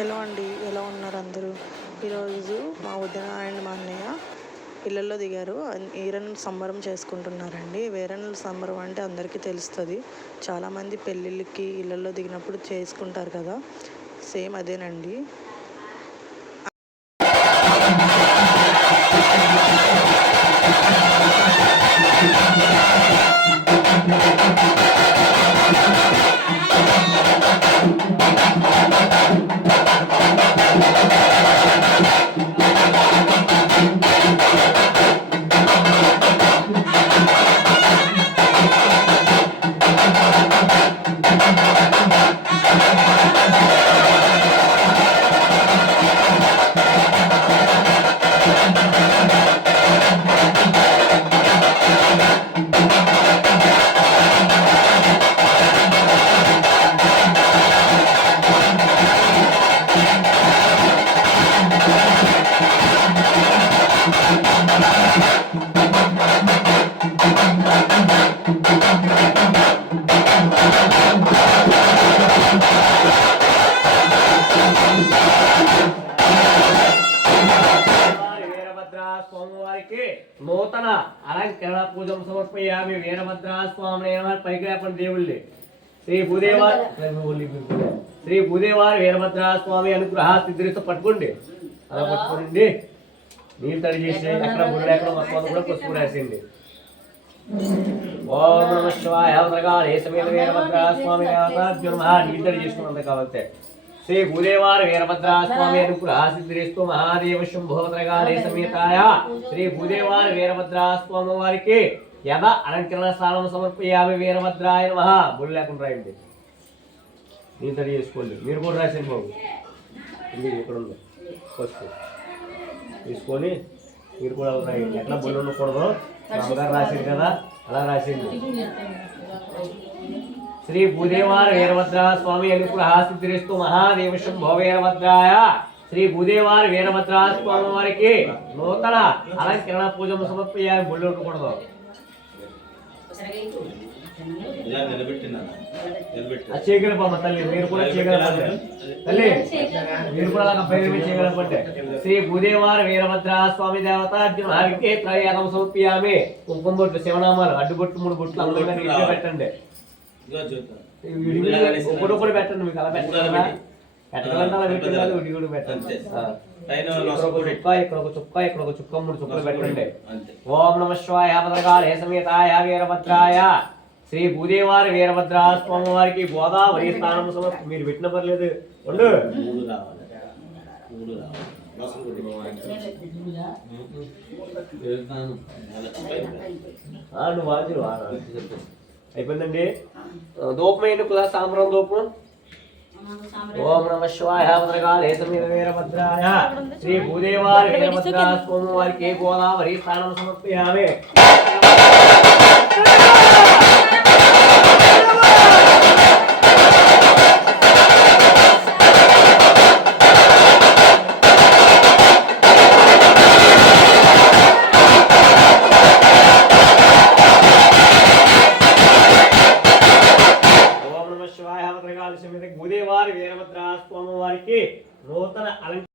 Hello అండి, ఎలా ఉన్నారు అందరూ? ఈరోజు మా వదిన అండ్ మా అన్నయ్య ఇళ్ళల్లో దిగారు. వీరన్నల సంబరం చేసుకుంటున్నారండి. వీరన్నల సంబరం అంటే అందరికీ తెలుస్తుంది. చాలామంది పెళ్ళిళ్ళకి ఇళ్ళల్లో దిగినప్పుడు చేసుకుంటారు కదా, సేమ్ అదేనండి. స్వామివారికి నూతన అలంకరణ పూజం సమర్పయామి. వీరభద్ర స్వామి పైకి లేపండి దేవుళ్ళి. శ్రీ భూదేవారి వీరభద్ర స్వామి అనుగ్రహ సిద్ధితో పట్టుకోండి. అలా పట్టుకోండి. నీళ్ళు తడి చేసి ఎక్కడ గుడి ఎక్కడ మొత్తం కూడా పసుపు రాసింది. ఓం నమ శివాయ సమేత వీరభద్ర స్వామి నీళ్ళు తడి చేసుకున్నంత కావాలంటే శ్రీ భూదేవారి వీరభద్ర స్వామి అనుగ్రహ సిద్ధిస్తూ మహాదేవ శంభోద్రగాళే సమేతాయ శ్రీ భూదేవారి వీరభద్ర స్వామి వారికి యథ అలంకరణ స్థానం సమర్పయామి. వీరభద్రాయ నమః. బుల్లి లేకుండా రాయండి. నీళ్ళు తడి చేసుకోండి. మీరు కూడా రాసింది బాబు. ఇక్కడ ఉంది ఫస్ట్ తీసుకొని మీరు కూడా రాయండి. ఎట్లా బుల్లి ఉండకూడదు, అమ్మగారు రాసింది కదా అలా రాసింది. శ్రీ భూదేవారి వీరభద్ర స్వామి అనుగ్రహ సిద్ధిస్తూ మహాదేవ శంభో వీరభద్రాయ శ్రీ భూదేవారి వీరభద్ర స్వామి వారికి నూతన అలంకరణ పూజను సమర్పయాలి. బొల్లి ఉండకూడదు. చేయగలపమ్మ తల్లి, మీరు కూడా చేయగలపండి. తల్లి మీరు కూడా అలాగ పైరు చేయగలపండి. శ్రీ భూదేవారి వీరభద్ర స్వామి దేవత అర్జునానికి త్రయాగం సమర్పయామి. కుంకుమ బొట్లు, శివనామాలు, అడ్డుబొట్టు 3 బొట్లు అందరూ ఇంట్లో పెట్టండి. ఒకటి పెట్టండి. మీకు అలా పెట్టాలా పెట్టాలంటే అలా పెట్టాలి. ఉడి పెట్టండి. ఇక్కడ ఒక చుక్క, ఇక్కడ ఒక చుక్క, 3 చుక్కలు పెట్టండి. ఓం నమ శివాయ భద్రకాళే సమేతాయ వీరభద్రాయ శ్రీ భూదేవారి వీరభద్ర స్వామి వారికి గోదావరి స్నానం మీరు పెట్టిన పర్లేదు. ఉండు నువ్వు వాజు అయిపోయిందండి. దూపం ఏంటి కులా సాంబ్రం దూపం. ఓం నమ శివాయ భద్రకాళే సమేత వీరభద్రాయ శ్రీ భూదేవారి వీరభద్ర స్వామి వారికి గోదావరి స్నానం సమర్పయామి. భూదేవారి వీరభద్ర స్వామి వారికి నూతన అలంకరణ